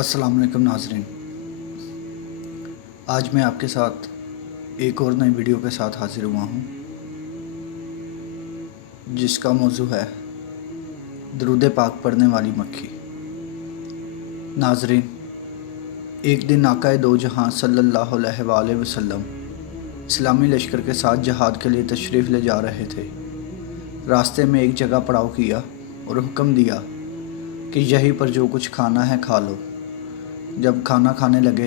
अस्सलाम वालेकुम नाज़रीन। आज मैं आपके साथ एक और नई वीडियो के साथ हाज़िर हुआ हूँ, जिसका मौजू है दरूद पाक पढ़ने वाली मक्खी। नाज़रीन, एक दिन आक़ाए दो जहां सल्लल्लाहु अलैहि वसल्लम इस्लामी लश्कर के साथ जहाद के लिए तशरीफ़ ले जा रहे थे। रास्ते में एक जगह पड़ाव किया और हुक्म दिया कि यहीं पर जो कुछ खाना है खा लो। जब खाना खाने लगे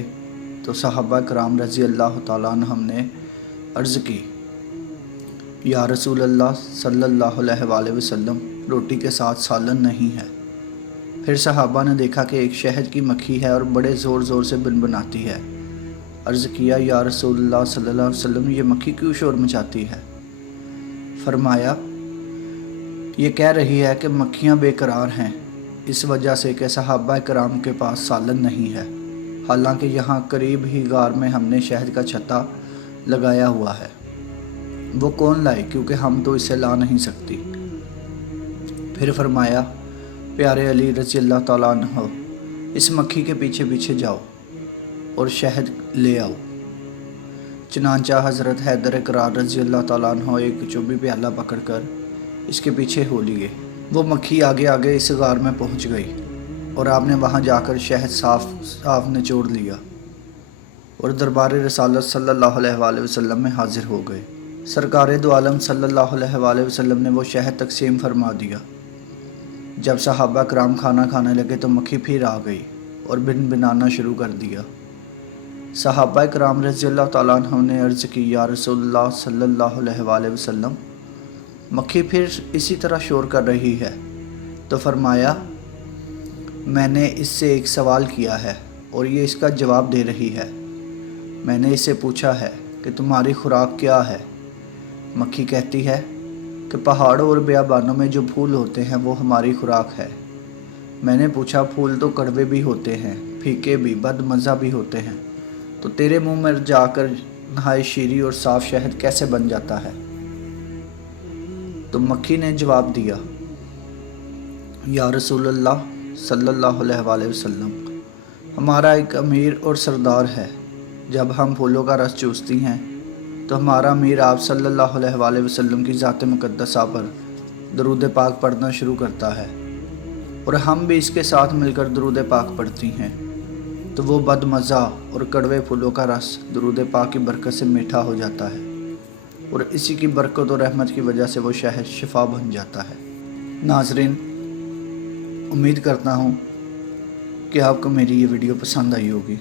तो सहाबा कराम रज़ी अल्लाह तआला अन्हुम ने अर्ज़ की, या रसूल अल्लाह सल्लल्लाहु अलैहि वसल्लम, रोटी के साथ सालन नहीं है। फिर सहाबा ने देखा कि एक शहद की मक्खी है और बड़े ज़ोर ज़ोर से बनबनाती है। अर्ज़ किया, या रसूल अल्लाह सल्लल्लाहु अलैहि वसल्लम, ये मक्खी क्यों शोर मचाती है? फरमाया, ये कह रही है कि मक्खियाँ बेकरार हैं, इस वजह से कि सहाबा कराम के पास सालन नहीं है, हालांकि यहाँ करीब ही गार में हमने शहद का छत्ता लगाया हुआ है। वो कौन लाए, क्योंकि हम तो इसे ला नहीं सकती। फिर फरमाया, प्यारे अली रज़ी अल्लाह तआला अन्हु, इस मक्खी के पीछे पीछे जाओ और शहद ले आओ। चनांचा हज़रत हैदर करार रज़ी अल्लाह तआला अन्हु एक चौबी प्याला पकड़कर इसके पीछे हो लिए। वो मक्खी आगे आगे इस गार में पहुंच गई और आपने वहां जाकर शहद साफ निचोड़ लिया और दरबार रसालत सल्लल्लाहु अलैहि वसल्लम में हाजिर हो गए। सरकार दो आलम सल्लल्लाहु अलैहि वसल्लम ने वो शहद तकसीम फरमा दिया। जब सहाबा कराम खाना खाने लगे तो मक्खी फिर आ गई और बिन बिनाना शुरू कर दिया। सहाबा कराम रज़ी अल्लाह तआला अन्हुम ने अर्ज़ की, या रसूलल्लाह सल्लल्लाहु अलैहि वसल्लम, मक्खी फिर इसी तरह शोर कर रही है। तो फरमाया, मैंने इससे एक सवाल किया है और ये इसका जवाब दे रही है। मैंने इससे पूछा है कि तुम्हारी खुराक क्या है? मक्खी कहती है कि पहाड़ों और बियाबानों में जो फूल होते हैं वो हमारी खुराक है। मैंने पूछा, फूल तो कड़वे भी होते हैं, फीके भी, बदमज़ा भी होते हैं, तो तेरे मुंह में जाकर नहाए शीरी और साफ़ शहद कैसे बन जाता है? तो मक्खी ने जवाब दिया, या रसूलल्लाह सल्लल्लाहु अलैहि वसल्लम, हमारा एक अमीर और सरदार है। जब हम फूलों का रस चूसती हैं तो हमारा अमीर आप सल्लल्लाहु अलैहि वसल्लम की ज़ात मुक़द्दसा पर दरूद पाक पढ़ना शुरू करता है और हम भी इसके साथ मिलकर दरूद पाक पढ़ती हैं, तो वो बदमज़ा और कड़वे फूलों का रस दरूद पाक की बरकत से मीठा हो जाता है और इसी की बरकत और रहमत की वजह से वो शहद शिफा बन जाता है। नाज़रीन, उम्मीद करता हूँ कि आपको मेरी ये वीडियो पसंद आई होगी।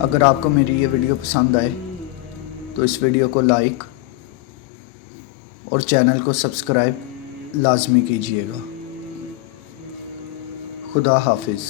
अगर आपको मेरी ये वीडियो पसंद आए तो इस वीडियो को लाइक और चैनल को सब्सक्राइब लाजमी कीजिएगा। खुदा हाफिज़।